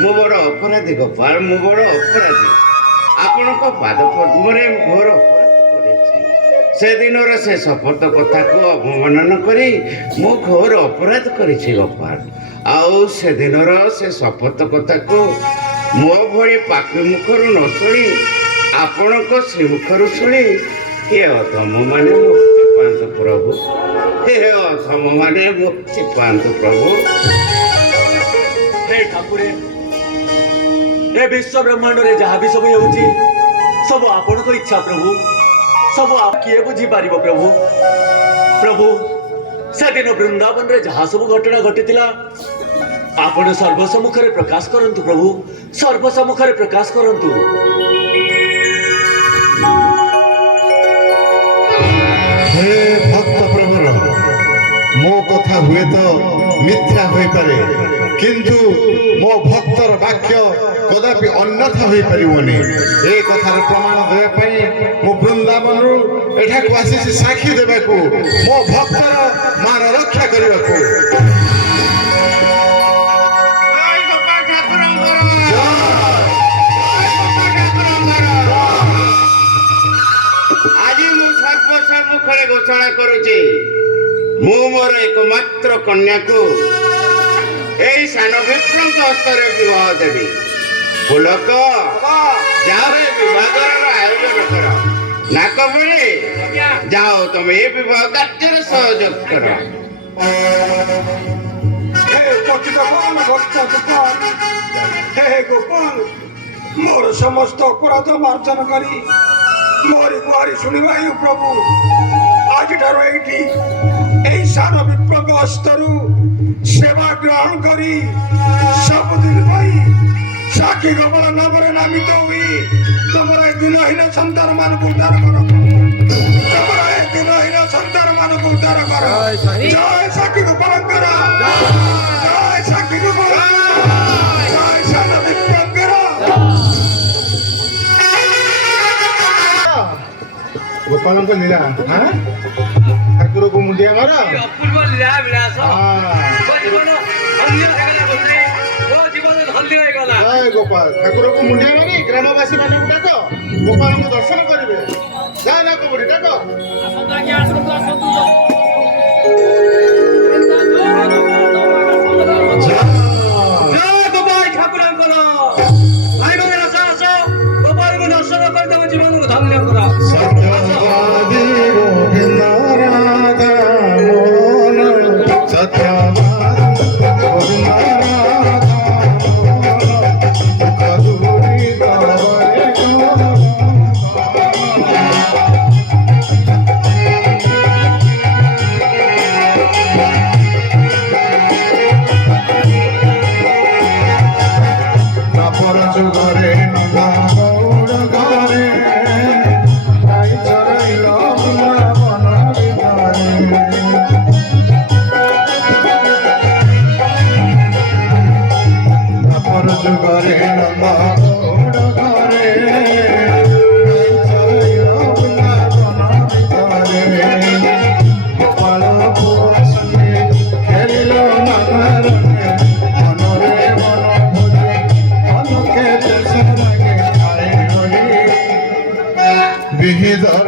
ମୁଁ ବଡ଼ ଅପରାଧୀ ଗୋପାଳ, ମୁଁ ବଡ଼ ଅପରାଧୀ। ଆପଣଙ୍କ ପାଦ ପଦ୍ମରେ ଘୋର ଅପରାଧ କରିଛି। ସେଦିନର ସେ ଶପଥ କଥାକୁ ଅବମାନନା କରି ମୁଁ ଘୋର ଅପରାଧ କରିଛି ଗୋପାଳ। ଆଉ ସେଦିନର ସେ ଶପଥ କଥାକୁ ମୋ ଭଳି ପାପୀ ମୁଖରୁ ନ ଶୁଣି ଆପଣଙ୍କ ଶ୍ରୀମୁଖରୁ ଶୁଣି ହେ ଅଧମ ମାନେ ମୁକ୍ତି ପାଆନ୍ତୁ ପ୍ରଭୁ, ହେ ଅଧମ ମାନେ ମୁକ୍ତି ପାଆନ୍ତୁ ପ୍ରଭୁ। हे ठाकुरे ए विश्व ब्रह्मांड रे जहाँ भी सब होउची सब आपण को इच्छा प्रभु, सब आप किए बुझी पारिबो प्रभु। प्रभु से दिन वृंदावन रे जहाँ सब घटना घटितिला आपण सर्वसम्मुख रे प्रकाश करंतु प्रभु, सर्वसम्मुख रे प्रकाश करंतु। हे भक्त प्रभुर मो कथा हुए तो मिथ्या हो पारे, किंतु मो भक्तर वाक्य कदापि अन्यथा हो पारिबोनी। ए कथार प्रमाण देबा पई मो वृंदावन रु एठा को आसी साक्षी देबा को मो भक्तर मान रक्षा करबा को। ଜୟ ଗୋପାଳ ଠାକୁରଙ୍କର। ଆଜି ମୁଁ ସର୍ବସମ୍ମୁଖରେ ଘୋଷଣା କରୁଛି, ମୁଁ ମୋର ଏକମାତ୍ର କନ୍ୟାକୁ এই ସାନ ବିପ୍ରଙ୍କ ହସ୍ତରେ ବିବାହ ଦେବି। ପୁଲକ ଯାଅ ଏ ବିବାହର ଆୟୋଜନ କର। ନାକ ବଳି ଯାଅ ତମେ ଏ ବିବାହ କାର୍ଯ୍ୟରେ ସହଯୋଗ କର। हे गोपाल मोर समस्त अपराध मार्जन करी मोरी गुहारी शुणवा प्रभु आज ठार सान विप्रक हस्तरू सेवा ग्रहण करी सबुदिन साक्षी गोपाल नाम नामित हुई तुम दिनहीन संतान मान उद्धार कर, तुम दिनहीन संतान मान उद्धार कर। जय साक्षी गोपाल, जय साक्षी गोपाल, जय सान विप्रकर। गोपाल को लीला हाँ ठाकुर को मुंडिया मारा अपूर्व लीला विलास जीवन धन्य होगला बोलते ओ जीवन धन्य होगला। जय गोपाल ठाकुर को मुंडिया मारी ग्रामवासी मान डाक गोपाल को दर्शन करेंगे। जा ना कबड्डी डाक जय गोपाल ठाकुरंकर भाई बहन आस आस गोपाल को दर्शन कर तम जीवन को धन्य करा। विहिदर